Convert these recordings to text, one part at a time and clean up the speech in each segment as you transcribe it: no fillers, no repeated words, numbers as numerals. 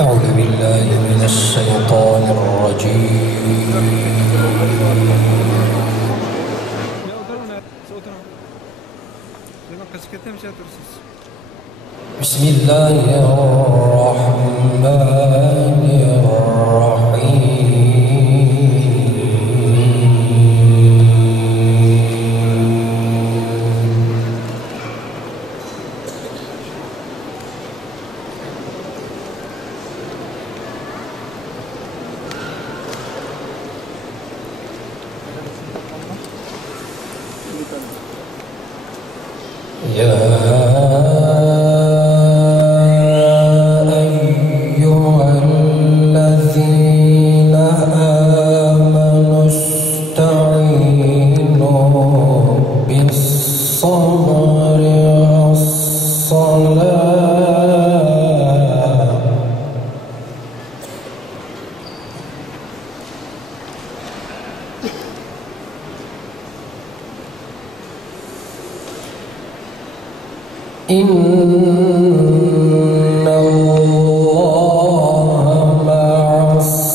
أعوذ بالله من الشيطان الرجيم. بسم الله الرحمن الرحيم. يا أيها الذين آمنوا استعينوا بالصبر والصلاة إن الله مع الصابرين.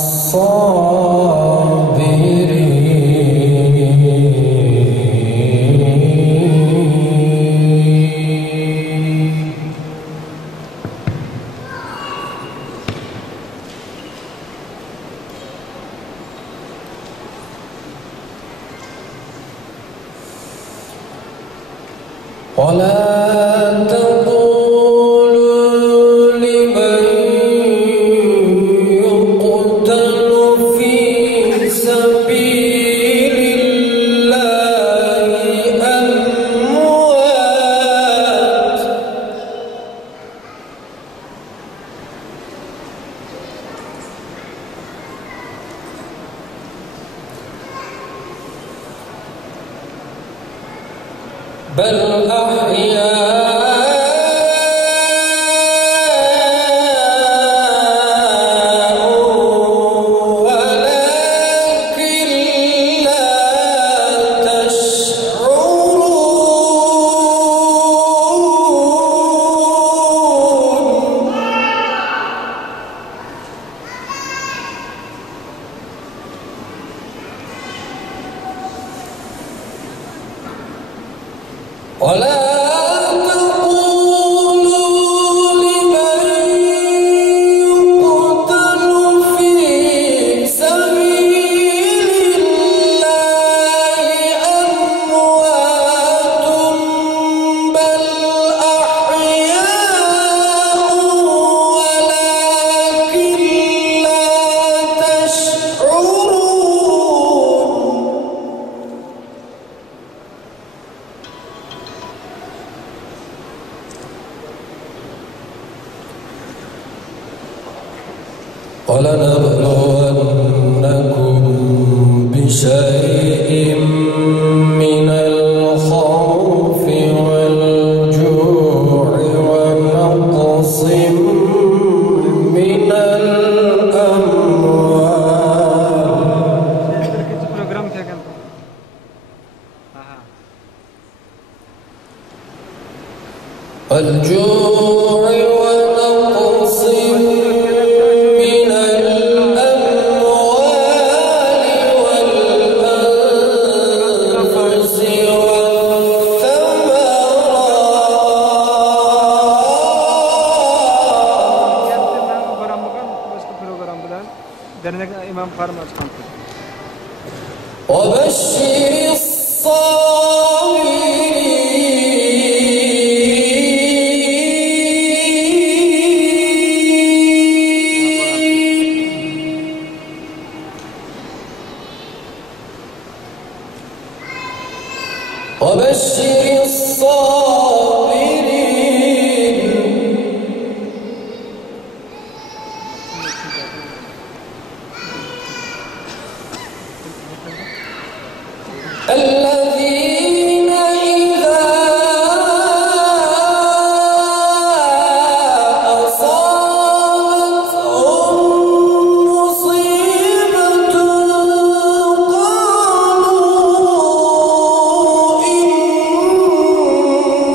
ولا تقولوا لمن يقتل في سبيل الله أموات بل أحياء ولكن لا تشعرون. ولا تقولوا لمن يقتل في سبيل الله أموات بل أحياء ولكن لا تشعرون. ولنبلونكم بشيء من الخوف والجوع ونقص من الأموال والجوع ونقص من الأموال والأنفس والثمرات وبشر الصابرين الذين إذا أصابتهم مصيبة قالوا إنا لله وإنا إليه راجعون.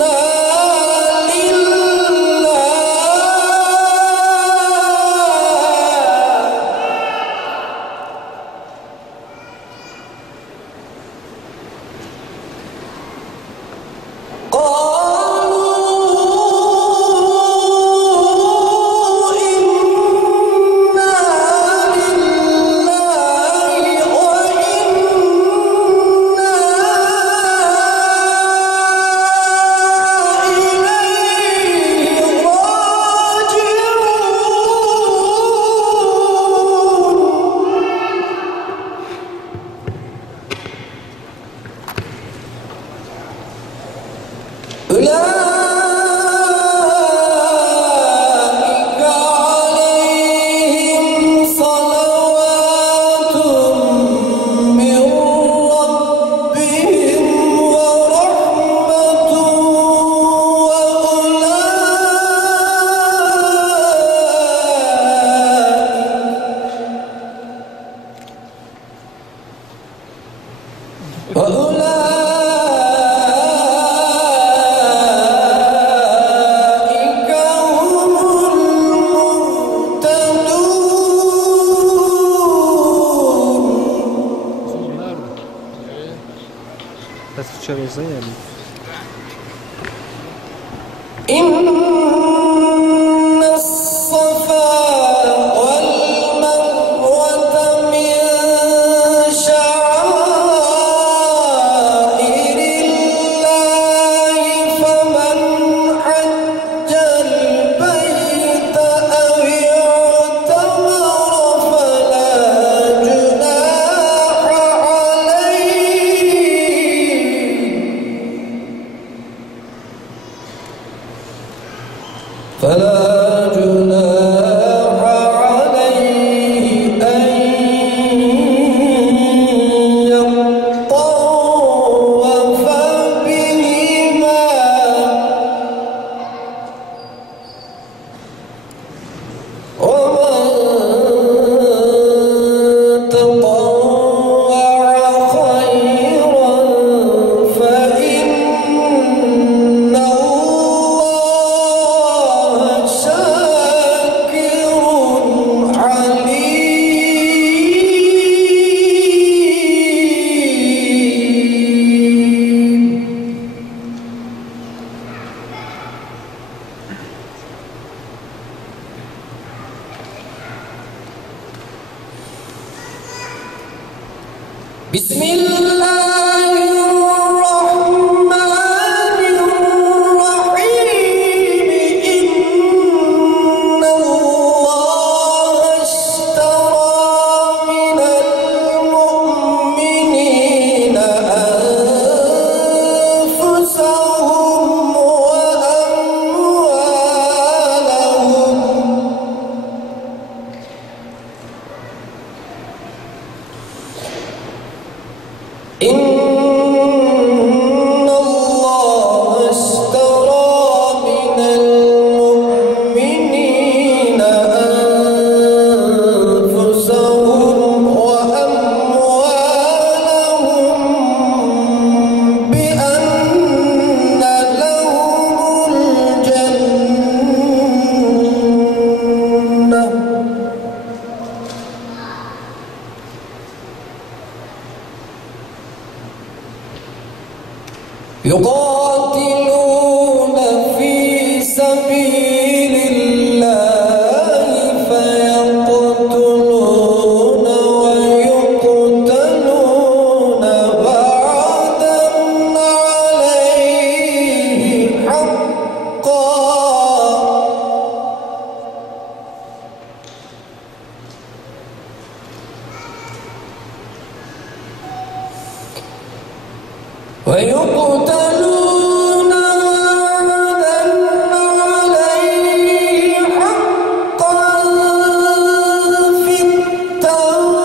إن الصفا والمروة من شعائر الله فمن حج البيت أو اعتمر فلا جناح عليه أن يطوف بهما ومن تطوع خيرا فإن بسم الله الرحمن الرحيم إن الله اشترى من المؤمنين أنفسهم وأموالهم إن الله اشترى من المؤمنين أنفسهم وأموالهم بأن لهم الجنة يقاتلون في سبيل الله فيقتلون ويقتلون وعدا عليه حقا ويقتلون وعدا عليه حقا في التوراة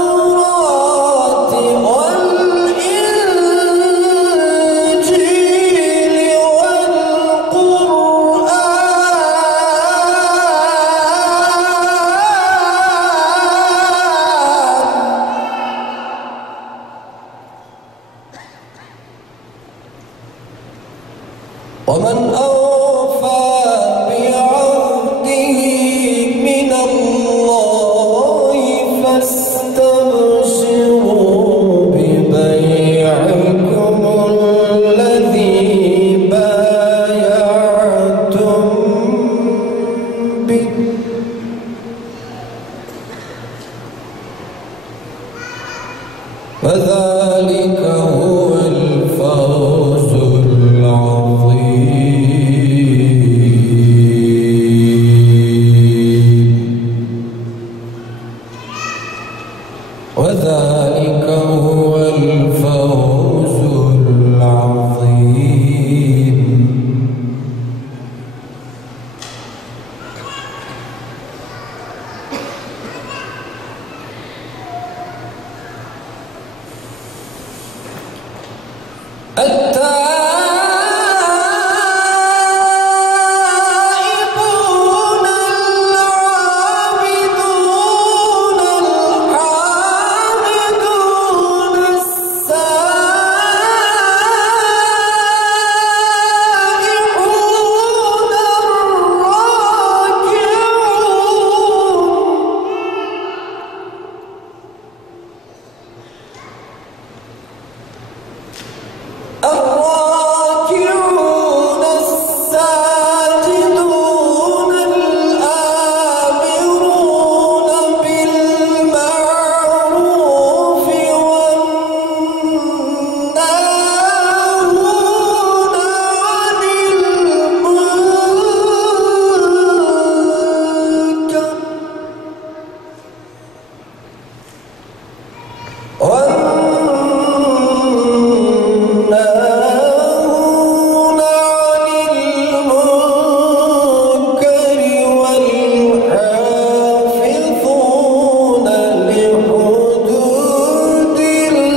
والإنجيل والقرآن ومن أوفى بعهده من الله فاستبشروا ببيعكم الذي بايعتم به وذلك هو الفوز العظيم الراكعون الساجدون الآمرون بالمعروف والناهون عن المنكر والحافظون لحدود الله.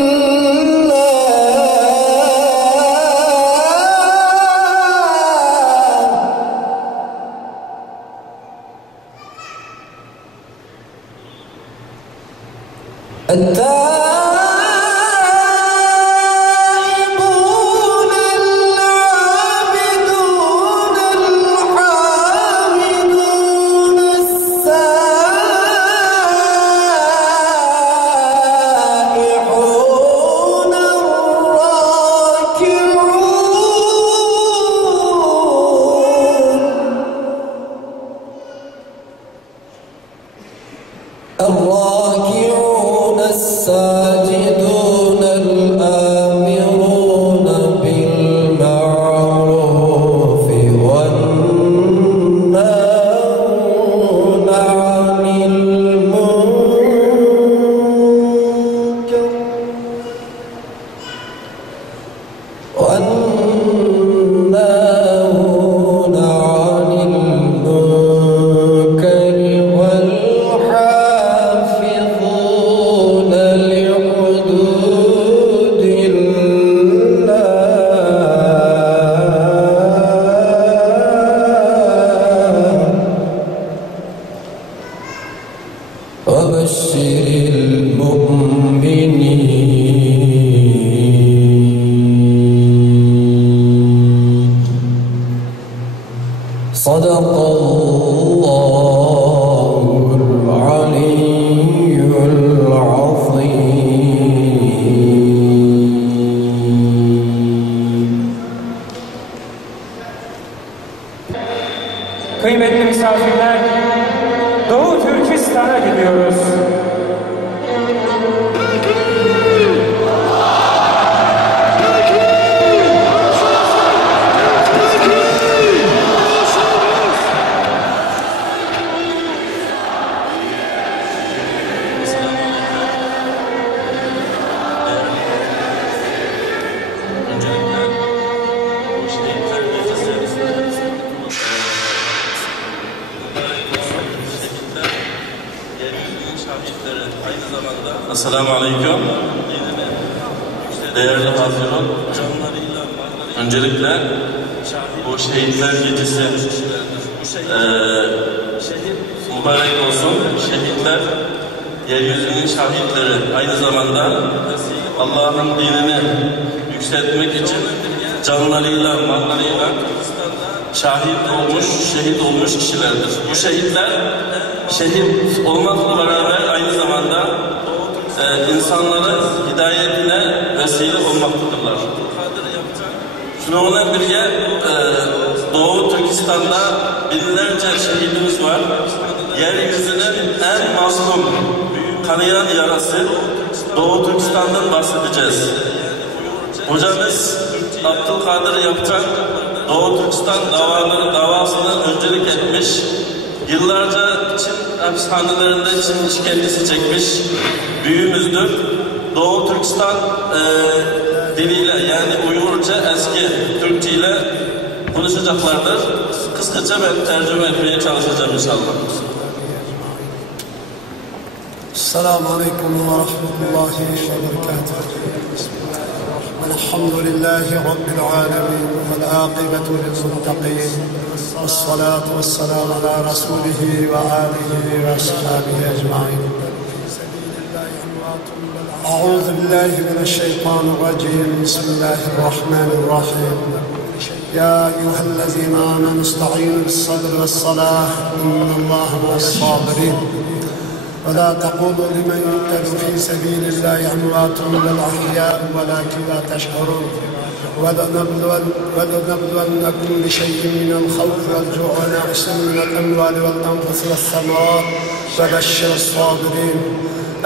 التائبون العابدون الحامدون السائحون الراكعون الساجدون الآمرون بالمعروف والناهون عن المنكر والناهون عن المنكر والحافظون لحدود الله. وبشر المؤمنين. صدق الله العلي العظيم. Kıymetli misafirler, Doğu Türkistan'a gidiyoruz. Esselamu Aleyküm. Değerli hazırın, öncelikle bu şehitler gecesi mübarek olsun. Şehitler yeryüzünün şahitleri, aynı zamanda Allah'ın dinini yükseltmek için canlarıyla, mallarıyla şahit olmuş, şehit olmuş kişilerdir. Bu şehitler şehit olmakla beraber aynı zamanda insanların hidayetine vesile olmaktadırlar. Şununla birlikte Doğu Türkistan'da binlerce şehidimiz var. Yeryüzünün en mazlum, kanayan yarası Doğu Türkistan'dan bahsedeceğiz. Hocamız Abdülkadir Yapacak Doğu Türkistan davasını öncelik etmiş. Yıllarca Çin hapishanelerinde Çin işkencesi çekmiş büyüğümüzdür. Doğu Türkistan diliyle, yani Uygurca, eski Türkçe ile konuşacaklardır. Kısaca ben tercüme etmeye çalışacağım inşallah. Esselamu Aleyküm ve Rahmetullahi ve Berekatuhu. Elhamdülillahi Rabbil alemin vel âkıbetu lil muttaqin. Vessalatu vesselamu ala Resulihi ve âlihi ve ashabihi ecmaîn. Euzu billahi mineşşeytanirracim. Bismillahirrahmanirrahim. Ya eyyühellezîne âmenû ista'înû bis-sabri ve's-salâh. İnnallâhe ma'as-sâbirîn. ولا تقولوا لمن يقتل في سبيل الله أموات بل أحياء ولكن لا تشعرون ولنبلونكم بشيء من الخوف والجوع ونقص من الأموال والأنفس والثمرات وبشر الصابرين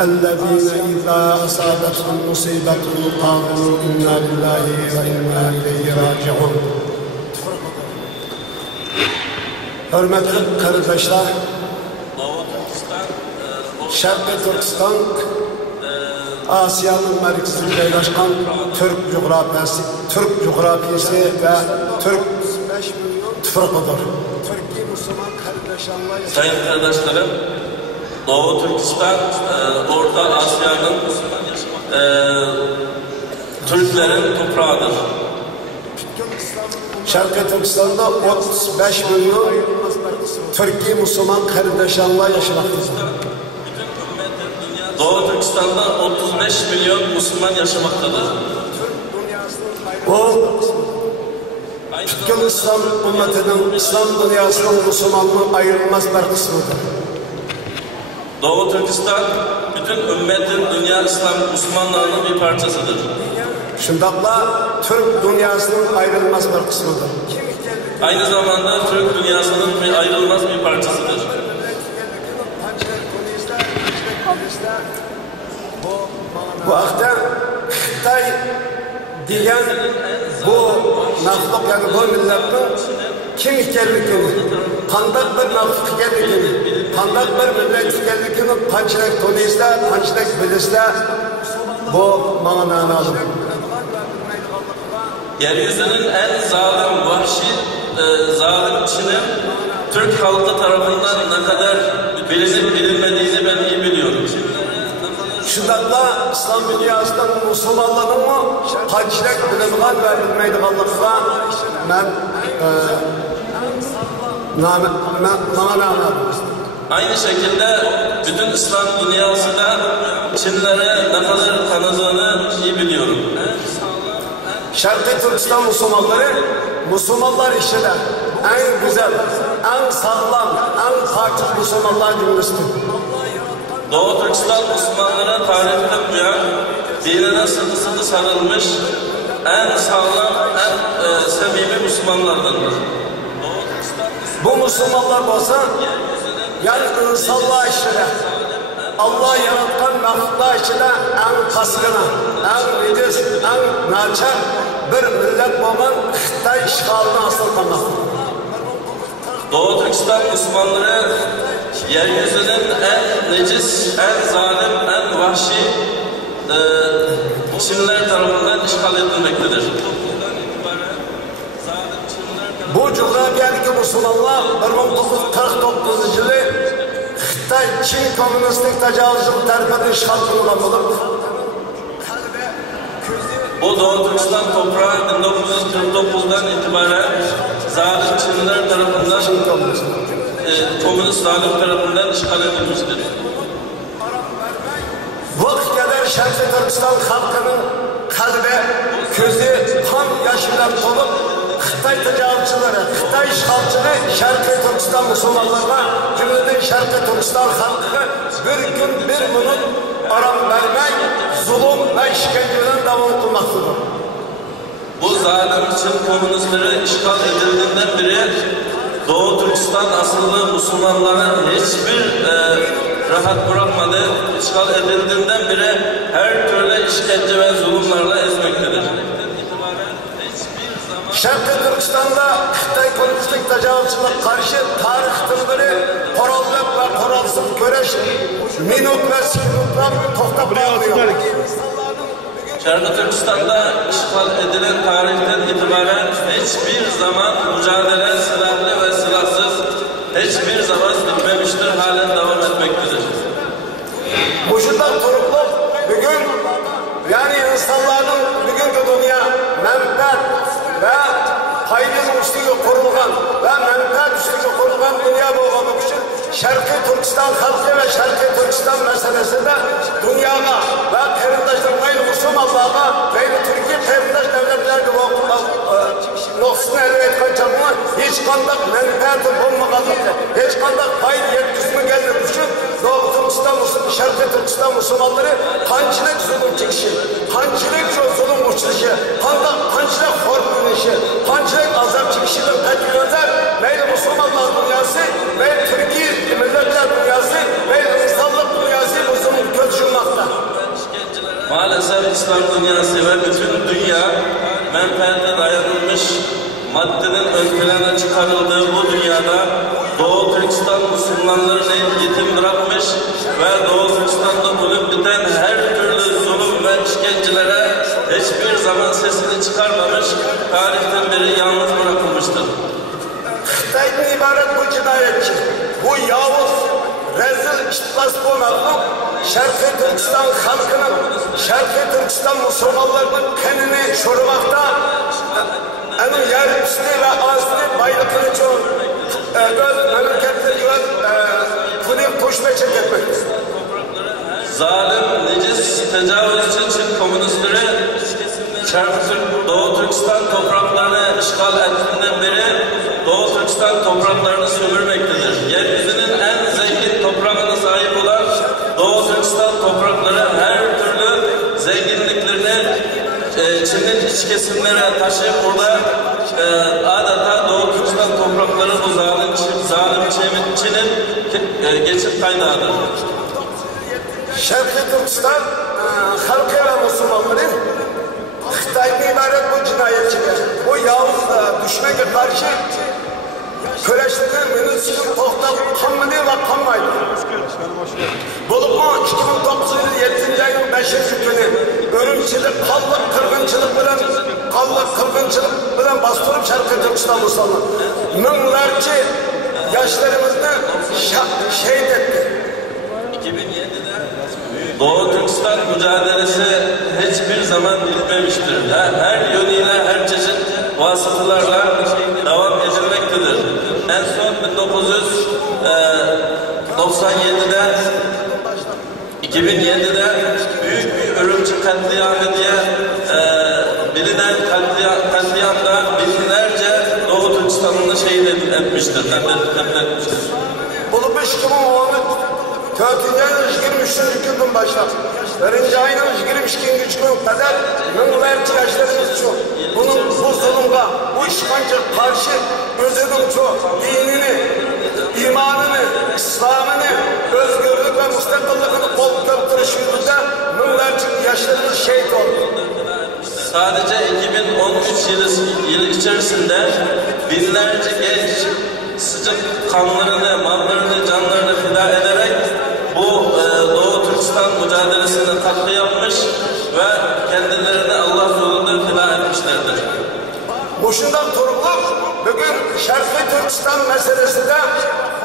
الذين إذا أصابتهم مصيبة قالوا إنا لله وإنا إليه راجعون. Hürmetli kardeşler, Şərqi Türkistan Asiyanın mərkəzində yerləşən Türk coğrafiyası və Türk tüfrüqıdır. Sayın kardeşlerim, Doğu Türkistan, Orta Asya'nın Türklerin toprağıdır. Şərqi Türkistan'da 35 milyon Türkiye Müslüman kardeşanlar yaşamaktadır. Doğu Türkistan'da 35 milyon Müslüman yaşamaktadır. O, bütün İslam ümmetinin, İslam dünyasının Müslümanlığın ayrılmaz bir kısmıdır. Doğu Türkistan, bütün ümmetin, dünya İslam Müslümanlarının bir parçasıdır. Şundakla Türk dünyasının ayrılmaz bir kısmıdır. Aynı zamanda Türk dünyasının bir ayrılmaz bir parçasıdır. Bu akta Xitay diyen bu naflık yani bu milletin kim ikerlikini, kandak bir naflık ikerlikini, kandak bir millet ikerlikini pançilek Tunis'te, pançilek Bilis'te bu mananı alır. Yeryüzünün en zalim, vahşi, zalim kişinin Türk halkı tarafından ne kadar bilinip bilinmediğini ben iyi biliyorum. Şundakla İslam dünyasından Müslümanların mı pançilek bilinmen ve bilmeydiğinlikle ben mananı alırım. Aynı şekilde bütün İslam dünyası da Çinlere ne kadar tanıdığını iyi biliyorum. Şərqi Türkistan Müslümanlar işçiler en güzel, en sağlam, en fakir Müslümanlar cümlesidir. Doğu Türkistan Müslümanlara tarihten bu yana dinine sıkı sarılmış en sağlam, en samimi Müslümanlardandır. Bu Müslümanlar olsa yani insanlığa işçiler, Allah yaratkan məxluqlar içində ən pasqına, ən necis, ən naçar bir millet olan Xitay işğalını asıl qalmaqdır. Doğu Türkistan Müslümanları yeryüzünün en necis, en zalim, en vahşi Çinler tarafından işgal edilmektedir. Bu coğrafiyadaki Müslümanlar 1949 yılı Xitay, Çin komünistik tecavüzcülük tarafından işgal kılınan olup bu Doğu Türkistan toprağı 1949'dan itibaren zalim Çinliler tarafından komünist zalim tarafından işgal edilmiştir. Bu kadar Şərqi Türkistan halkının kalbi, közü tam yaşıyla dolup Xitay tecavüzcüleri, Xitay işgalcıları Şərqi Türkistan Müslümanlarına cümleden Şərqi Türkistan halkını bir gün bir minut aram vermek, zulüm ve işkenceden devam kılmaktadır. Bu zalim Çin komünistleri işgal edildiğinden beri Doğu Türkistan asıllı Müslümanların hiçbir rahat bırakmadı. İşgal edildiğinden beri her türlü işkence ve zulümlerle ezmektedir. Şərqi Türkistan'da Xitay komünistik tecavüzcülük karşı tarihten beri korallık ve koralsız göreş minut ve sekundlar toxtab bağlıyor. Şərqi Türkistan'da işgal edilen tarihten itibaren hiçbir zaman mücadele silahlı ve silahsız hiçbir zaman bitmemiştir, halen devam etmektedir. Bu şundan turuklu bugün yani insanların bugünkü dünya menfaat ve payının üstüge kurulgan ve menfaat üstüge kurulgan dünya boğanlık için Şərqi Türkistan halkı ve Şərqi Türkistan meselesinde dünyada ve kerindaşlar gayrı Müslümanlığa gayrı Türkiye kerindaş devletlerine noksun elde etken çabına hiç kandak menfaatı bulmakalıdır. Hiç kandak payı yetkisini geldiği için Doğu Türkistan, Şərqi Türkistan Müslümanları hançilik zulüm çekişi, hançilik zulüm uçuşu, hançilik İslam dünyası ve bütün dünya menfaate dayanılmış maddenin ön plana çıkarıldığı bu dünyada Doğu Türkistan Müslümanlarını yetim bırakmış ve Doğu Türkistan'da olup biten her türlü zulüm ve işkencelere hiçbir zaman sesini çıkarmamış, tarihten beri yalnız bırakılmıştır. Xitaydan ibaret bu cinayetçi, bu yavuz, rezil çıtlas bonarlık, Şarkı Türkistan halkının, Şarkı Türkistan Müslümanlarının kanını şorumakta, onun yer üstü ve aslı baylıkları çoğu, öz memleketleri öz kudüp koşmaya çekmektedir. Zalim, necis, tecavüzcü Çin komünistleri Doğu Türkistan topraklarını işgal ettiğinden beri Doğu Türkistan topraklarını sömürmektedir. Yeryüzünün en zengin toprağına sahip olan Doğu Türkistan toprakları her türlü zenginliklerini Çin'in iç kesimlere taşıyıp burada adeta Doğu Türkistan toprakları bu zalim Çin'in geçim kaynağıdır. Şarkı Türkistan halkı ve Müslümanları Xitaydan ibaret bu cinayetçiler, bu yavuz düşmene karşı köleşliğin menüsünün tohtab kanmadı ve kanmaydı. Bulup mu 2009 yılı 7. ayın 5. günü örümçilik, kallık, kırgınçılık bilen bastırıp Şarkı Türkistan Müslümanlar. Mınlarca yaşlarımızda şehit etti. 2007'de Doğu Türkistan mücadelesi hiçbir zaman bitmemiştir. Her yönüyle, her çeşit vasıtalarla devam edilmektedir. En son 2007'de büyük bir örümcek katliamı diye bilinen katliamda binlerce Doğu Türkistan'ını şehit etmiştir. Bulup 2010'un 4. ayın 23. günden başlar. 1. ayın 22. gün kadar mınlarca yaşlarımız çok. Bunun bu zulümga, bu işkence karşı özünün çok dinini, imanını, İslam'ını, özgürlük ve müstakilliğini kol köptürüş yolunda mınlarca yaşlarımız şehit oldu. Sadece 2013 yılı içerisinde binlerce genç sıcak kanlarını, mallarını, canlarını feda ederek bu Doğu Türkistan mücadelesine katkı yapmış ve kendilerini Allah yolunda feda etmişlerdir. Boşundan turuluk bugün Şarkı Türkistan meselesinde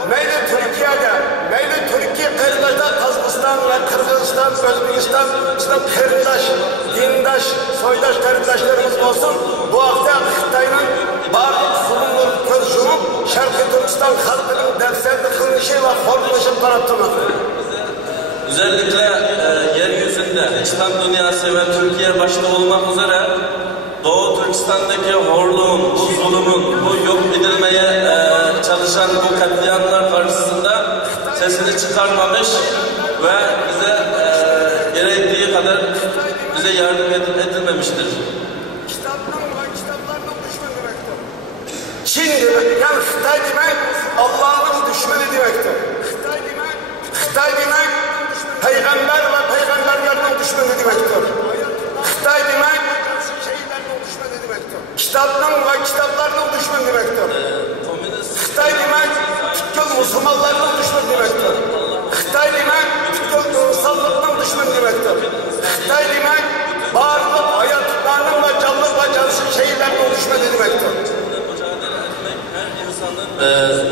meyli Türkiye'de, meyli Türkiye kırdaşta Kazakistan ve Kırgızistan, Özbekistan, kırdaş, dindaş, soydaş kırdaşlarımız olsun. Bu hafta Xitay'ın bağlı sunumlu göz yumup Şarkı Türkistan halkının derslerinde kılınışı ve formlaşıp karattırmaktadır. Özellikle yeryüzünde İslam dünyası ve Türkiye başta olmak üzere Doğu Türkistan'daki horluğun, bu zulümün, bu yok edilmeye çalışan bu katliamlar karşısında sesini çıkarmamış ve bize gerektiği kadar bize yardım edilmemiştir. Çin demek, yani Xitay demek Allah'ın düşmanı demektir. Xitay demek peygamber ve peygamberlerin düşmanı demektir. Xitay demek kitapların ve kitaplarının düşmanı demektir. Xitay demek bütün Müslümanların düşmanı demektir. Xitay demek bütün insanlığın düşmanı demektir. Xitay demek varlık, hayatlarının ve canlı ve cansız şeylerin düşmanı demektir.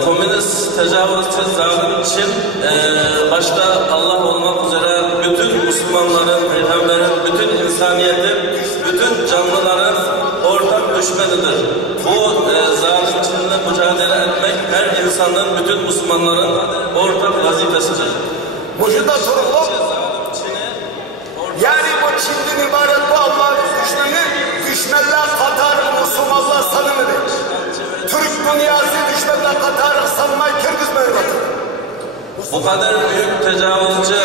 Komünist, tecavüzcü, zalim için başta Allah olmak üzere bütün Müslümanların, peygamberin, bütün insaniyetin, bütün canlıların ortak düşmanıdır. Bu zalim Çin'le mücadele etmek her insanın, bütün Müslümanların ortak vazifesidir. Vücuda sorumlu. Yani bu Çin'den ibaret bu Allah'ın düşmanı, düşmanlar Katar, Müslümanlar sanımıdır. Türk dünyası düşmanlar Katar, sanmay Kırgız mevlatı. Bu kadar büyük tecavüzcü,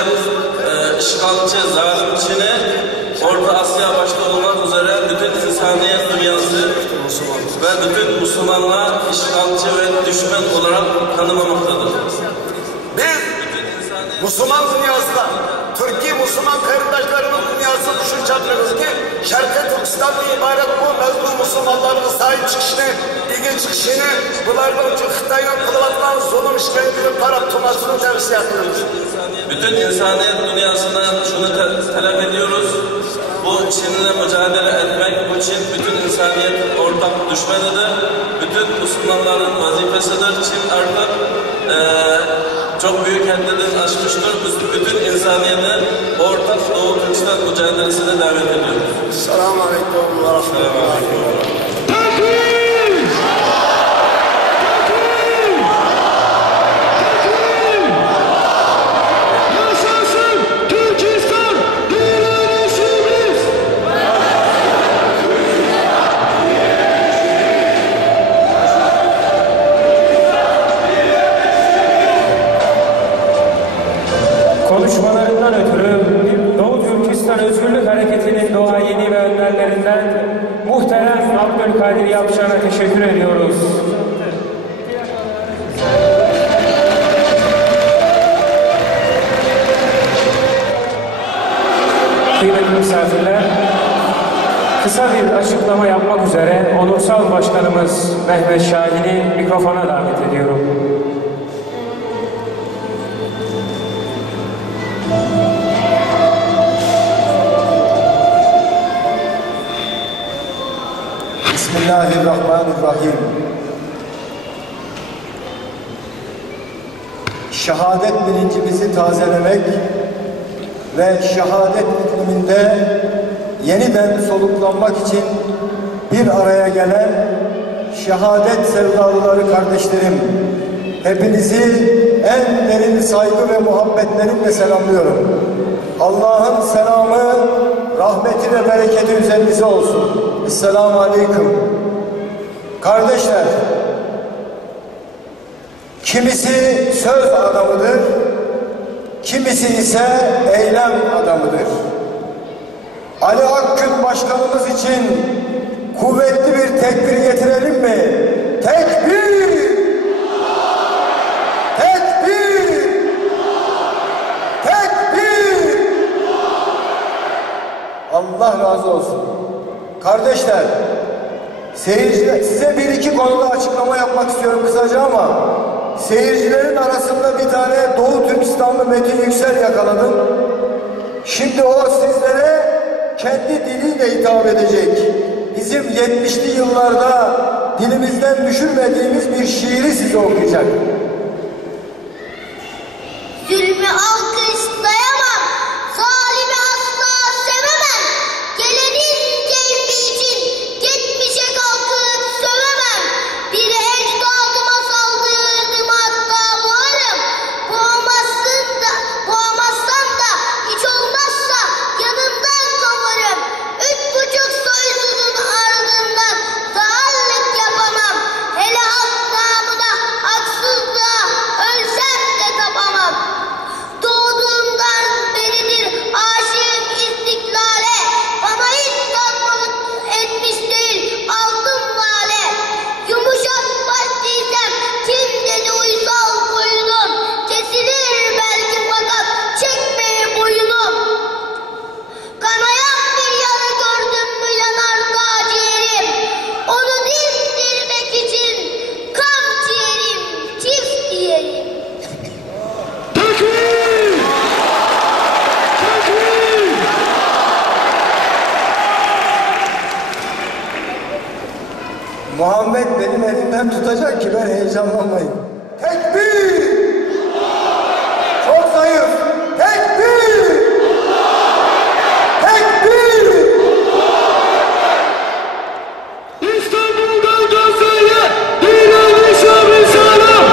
işgalci, zalim Çin'i Orta Asya başta olmak üzere bütün insaniyet dünyası ve bütün Müslümanlar işgalci ve düşman olarak tanımamaktadır. Biz Müslüman dünyasında Türkiye Müslüman kardeşlerimiz dünyası düşüncelerimiz ki Şerqi Türkistan'da ibaret bu mezun Müslümanların sahip çıkışını, ilgi çıkışını, bunlardan Xitay'ın kılıvatılan zulüm işkenceleri para tutmasını tavsiye ediyoruz. Bütün insaniyet dünyasına şunu talep ediyoruz. Bu Çin'le mücadele etmek, bu Çin bütün insaniyetin ortak düşmanıdır. Bütün Müslümanların vazifesidir. Çin artık çok büyük haddinden aşmıştır. Biz bütün insaniyeti ortak Doğu Türkistan mücadelesine davet ediyoruz. Selamun Aleyküm ve Rahmetullah. Konuşmalarından ötürü Doğu Türkistan Özgürlük Hareketi'nin duayeni ve önderlerinden muhterem Abdülkadir Yapşan'a teşekkür ediyoruz. Kıymetli misafirler, kısa bir açıklama yapmak üzere Onursal Başkanımız Mehmet Şahin'i mikrofona davet ediyorum. Bismillahirrahmanirrahim. Şehadet bilincimizi tazelemek ve şehadet ikliminde yeniden soluklanmak için bir araya gelen şehadet sevdalıları kardeşlerim, hepinizi en derin saygı ve muhabbetlerimle selamlıyorum. Allah'ın selamı, rahmeti ve bereketi üzerinize olsun. Esselamu Aleyküm. Kardeşler, kimisi söz adamıdır, kimisi ise eylem adamıdır. Ali Akgün Başkanımız için kuvvetli bir tekbir getirelim mi? Tekbir! Tekbir! Tekbir! Allah razı olsun. Kardeşler, seyirciler, size bir iki konuda açıklama yapmak istiyorum kısaca ama seyircilerin arasında bir tane Doğu Türkistanlı Metin Yüksel yakaladım. Şimdi o sizlere kendi diliyle hitap edecek. Bizim 70'li yıllarda dilimizden düşürmediğimiz bir şiiri size okuyacak. Zulmü alkışlayamam, zalimi asla sevemem. Gelenin keyfi için geçmişe kalkıp sövemem. Bir ecdadıma saldırdım hatta boğarım. Boğamazsan da hiç olmazsa yanından kovarım. 3,5 soysuzun ardından sağırlık yapamam. Hele halk namına haksızlığa ölsem de tapamam. Doğduğumdan beridir aşığım istiklale. Bana hiç tatmalık etmiş değil aldım lale. Yumuşak başlıysam kim dedi uysal koyunum. Kesilir belki fakat çekmeye boyunum. Kanayan bir yara gördüm mü yanar da ciğerim. Onu dindirmek için kan ciğerim, çift diyelim. Muhammed benim elimden tutacak ki ben heyecanlanmayayım. Tekbir! Çok zayıf. Tekbir! Tekbir! İstanbul'dan Gazze'ye direnişe selam.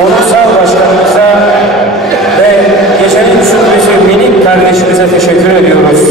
Onursal Başkanımıza ve gecenin şubesi minik kardeşimize teşekkür ediyoruz.